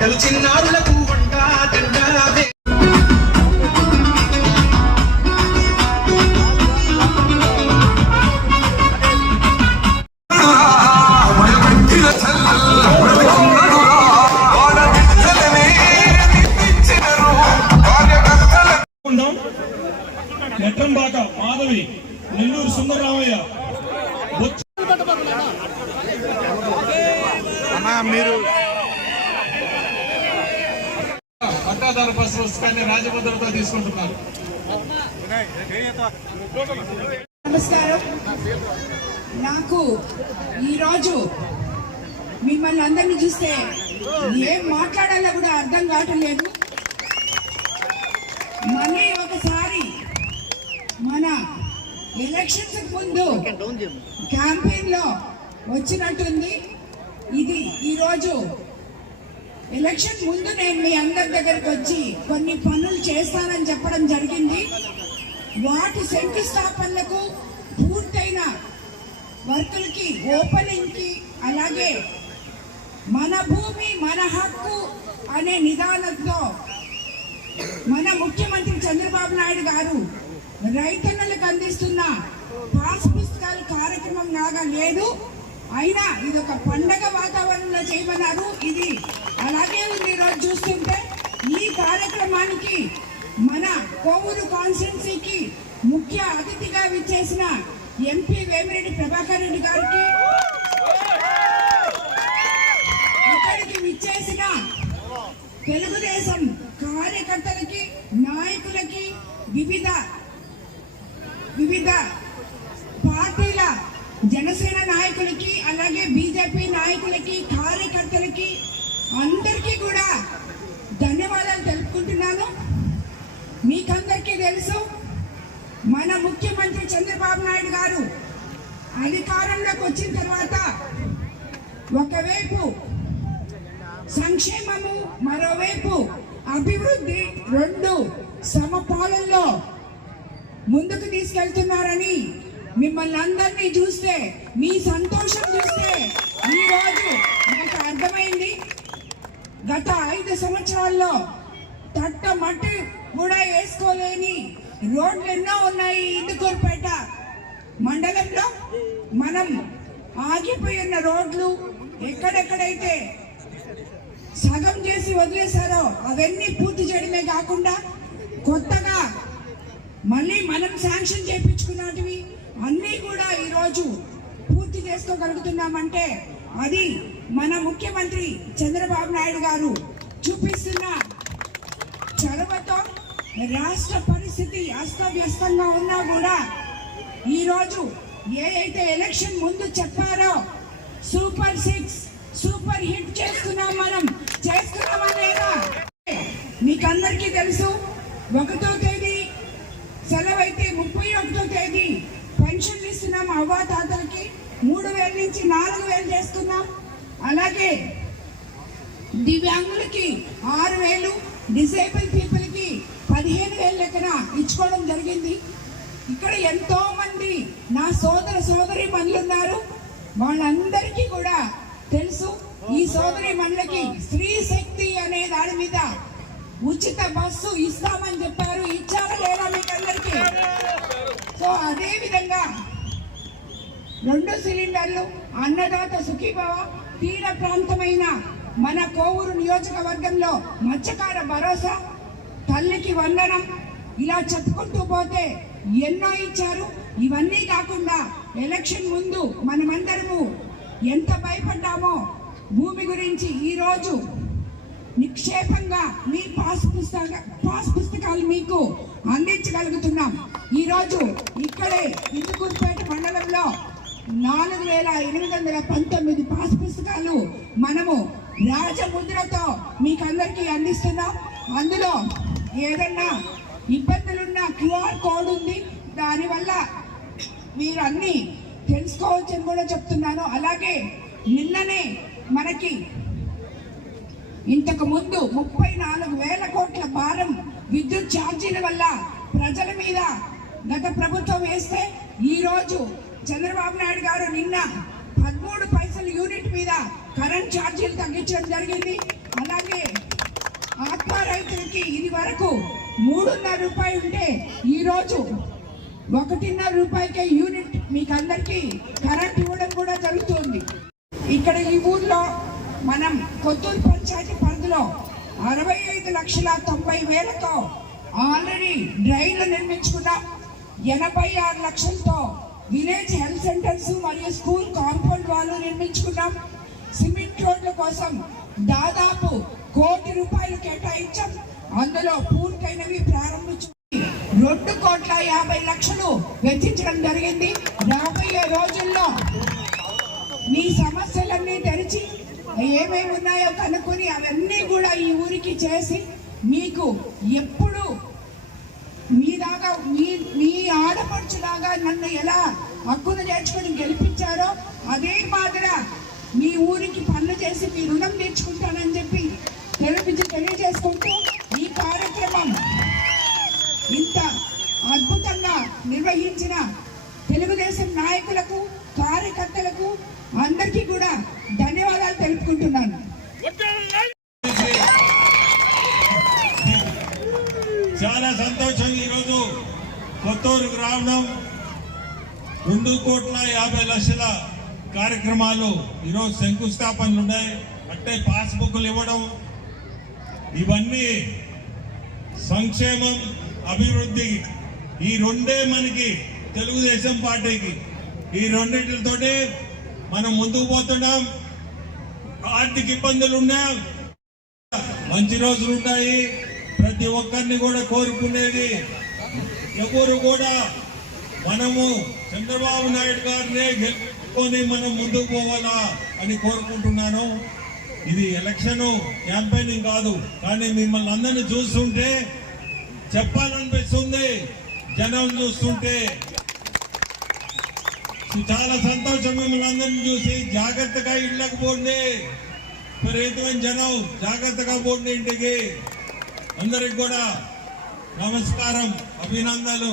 బట్టలు చిన్నారులకు వంట జెండా నెట్రంబాక మాధవి, నెల్లూరు సుందరరామయ్య. మీరు పట్టాదారు బస్సు పుస్తకాన్ని రాజముద్రతో తీసుకుంటున్నారు. నమస్కారం. నాకు ఈరోజు మిమ్మల్ని అందరినీ చూస్తే ఏం మాట్లాడాలో కూడా అర్థం కావటం లేదు. మళ్ళీ ఒకసారి మన ఎలక్షన్స్ ముందు క్యాంపెయిన్ లో వచ్చినట్టుంది. ఇది ఈరోజు ఎలక్షన్ ముందు నేను మీ అందరి దగ్గరకు వచ్చి కొన్ని పనులు చేస్తానని చెప్పడం జరిగింది. వాటి శంకుస్థాపనలకు పూర్తయిన వర్కులకి ఓపెనింగ్ కి అలాగే మన భూమి మన హక్కు అనే నిదానంతో మన ముఖ్యమంత్రి చంద్రబాబు నాయుడు గారు రైతన్నలకు అందిస్తున్న పాస్ పుస్తకాల కార్యక్రమం లాగా లేదు. అయినా ఇది ఒక పండగ వాతావరణంలో చేయమన్నారు. ఇది అలాగే ఉంది. ఈరోజు చూస్తుంటే ఈ కార్యక్రమానికి మన కోవూరు కాన్స్టిట్యున్సీకి ముఖ్య అతిథిగా విచ్చేసిన ఎంపీ వేమిరెడ్డి ప్రభాకర్ రెడ్డి గారికి, ఇక్కడికి విచ్చేసిన తెలుగుదేశం కార్యకర్తలకి నాయకులకి వివిధ పార్టీల జనసేన నాయకులకి అలాగే బీజేపీ నాయకులకి కార్యకర్తలకి అందరికీ కూడా ధన్యవాదాలు తెలుపుకుంటున్నాను. మీకందరికీ తెలుసు, మన ముఖ్యమంత్రి చంద్రబాబు నాయుడు గారు అధికారంలోకి వచ్చిన తర్వాత ఒకవైపు సంక్షేమము మరోవైపు అభివృద్ధి రెండు సమపాలనలో ముందుకు తీసుకెళ్తున్నారని మిమ్మల్ని అందరినీ చూస్తే, మీ సంతోషం చూస్తే ఈ రోజు నాకు అర్థమైంది. గత 5 సంవత్సరాల్లో తట్ట మట్టి కూడా వేసుకోలేని రోడ్లు ఎన్నో ఉన్నాయి. ఇందుకూరుపేట మండలంలో మనం ఆగిపోయిన రోడ్లు ఎక్కడెక్కడైతే సగం చేసి వదిలేశారో అవన్నీ పూర్తి చేయడమే కాకుండా కొత్తగా మళ్ళీ మనం శాంక్షన్ చేయించుకున్నటివి అన్నీ కూడా ఈరోజు పూర్తి చేసుకోగలుగుతున్నామంటే అది మన ముఖ్యమంత్రి చంద్రబాబు నాయుడు గారు చూపిస్తున్న చొరవతో. రాష్ట్ర పరిస్థితి అస్తవ్యస్తంగా ఉన్నా కూడా ఈరోజు ఏదైతే ఎలక్షన్ ముందు చెప్పారో సూపర్ 6 సూపర్ హిట్ చేస్తున్నామా లేదా మీకందరికీ తెలుసు. 1వ తేదీ సెలవు అయితే 31వ తేదీ పెన్షన్ ఇస్తున్నాం. అవ్వాతాతలకి 3,000 నుంచి 4,000 చేస్తున్నాం. అలాగే దివ్యాంగులకి 6,000, డిసేబుల్ పీపుల్ కి 15,000 లెక్కన ఇచ్చుకోవడం జరిగింది. ఇక్కడ ఎంతో మంది నా సోదరి మనులున్నారు. వాళ్ళందరికీ కూడా తెలుసు, ఈ సోదరి మనులకి స్త్రీ శక్తి అనే దాని మీద ఉచిత బస్సు ఇస్తామని చెప్పారు. ఇచ్చారా లేదా మీకు అందరికీ? సో అదే విధంగా 2 సిలిండర్లు, అన్నదాత సుఖీభవ, తీర ప్రాంతమైన మన కోవూరు నియోజకవర్గంలో మత్స్యకార భరోసా, తల్లికి వందనం, ఇలా చెప్పుకుంటూ పోతే ఎన్నో ఇచ్చారు. ఇవన్నీ కాకుండా ఎలక్షన్ ముందు మనమందరము ఎంత భయపడ్డామో భూమి గురించి ఈరోజు నిక్షేపంగా మీ పాస్ పుస్తకాలు మీకు అందించగలుగుతున్నాం. ఈరోజు ఇక్కడే ఇందుకూరుపేట మండలంలో 4,819 పాస్ పుస్తకాలు మనము రాజముద్రతో మీకు అందరికీ అందిస్తున్నాం. అందులో ఏదన్నా ఇబ్బందులున్న QR కోడ్ ఉంది, దానివల్ల మీరు అన్ని తెలుసుకోవచ్చని కూడా చెప్తున్నాను. అలాగే నిన్ననే మనకి ఇంతకు ముందు 34,000 కోట్ల భారం విద్యుత్ ఛార్జీల వల్ల ప్రజల మీద గత ప్రభుత్వం వేస్తే ఈరోజు చంద్రబాబు నాయుడు గారు నిన్న 13 పైసలు యూనిట్ మీద కరెంట్ ఛార్జీలు తగ్గించడం జరిగింది. అలాగే యూనిట్కి ఇది వరకు 3.5 రూపాయలు ఉంటే ఈరోజు 1.5 రూపాయలకే యూనిట్ మీకు అందరికీ కరెంట్ ఇవ్వడం కూడా జరుగుతుంది. ఇక్కడ ఈ ఊర్లో మనం కొత్తూరు పంచాయతీ పరిధిలో 65,90,000తో ఆల్రెడీ డ్రైన్లు నిర్మించుకున్నాం. 86 లక్షలతో విలేజ్ హెల్త్ సెంటర్స్ మరియు స్కూల్ కాంపౌండ్ వాళ్ళు నిర్మించుకున్నాం. సిమెంట్ రోడ్ల కోసం దాదాపు 1 కోటి రూపాయలు కేటాయించాం. అందులో పూర్తయినవి ప్రారంభించు 2,50,00,000 వెచ్చించడం జరిగింది. రాబోయే రోజుల్లో మీ సమస్యలన్నీ తెరిచి ఏమేమి ఉన్నాయో కనుక్కొని అవన్నీ కూడా ఈ ఊరికి చేసి మీకు ఎప్పుడు మీలాగా మీ ఆడపడుచులాగా నన్ను ఎలా హక్కును చేర్చుకొని గెలిపించారో అదే మాదిరి మీ ఊరికి పనులు చేసి మీ రుణం తీర్చుకుంటానని చెప్పి తెలియజేసుకుంటూ ఈ కార్యక్రమం ఇంత అద్భుతంగా నిర్వహించిన తెలుగుదేశం నాయకులకు కార్యకర్తలకు అందరికీ కూడా ధన్యవాదాలు తెలుపుకుంటున్నాను. చాలా సంతోషం. ఈరోజు కొత్తూరు రావడం 2,50,00,000 కార్యక్రమాలు ఈరోజు శంకుస్థాపనలు ఉన్నాయి. అంటే పాస్బుక్లు ఇవ్వడం, ఇవన్నీ సంక్షేమం అభివృద్ధి ఈ రెండే మనకి తెలుగుదేశం పార్టీకి. ఈ రెండింటితోనే మనం ముందుకు పోతున్నాం. ఆర్థిక ఇబ్బందులు ఉన్నా మంచి రోజులు ఉన్నాయి. ప్రతి ఒక్కరిని కూడా కోరుకునేది ఎవరు కూడా మనము చంద్రబాబు నాయుడు గారినే గెలుపుకొని మనం ముందుకు పోవాలా అని కోరుకుంటున్నాను. ఇది ఎలక్షన్ క్యాంపెయినింగ్ కాదు, కానీ మిమ్మల్ని అందరినీ చూస్తుంటే చెప్పాలనిపిస్తుంది. జనం చూస్తుంటే చాలా సంతోషం. మిమ్మల్ని అందరినీ చూసి జాగ్రత్తగా ఇళ్ళకు పోండి. విపరీతమైన జనం, జాగ్రత్తగా పోండి ఇంటికి. అందరికి కూడా నమస్కారం, అభినందనలు.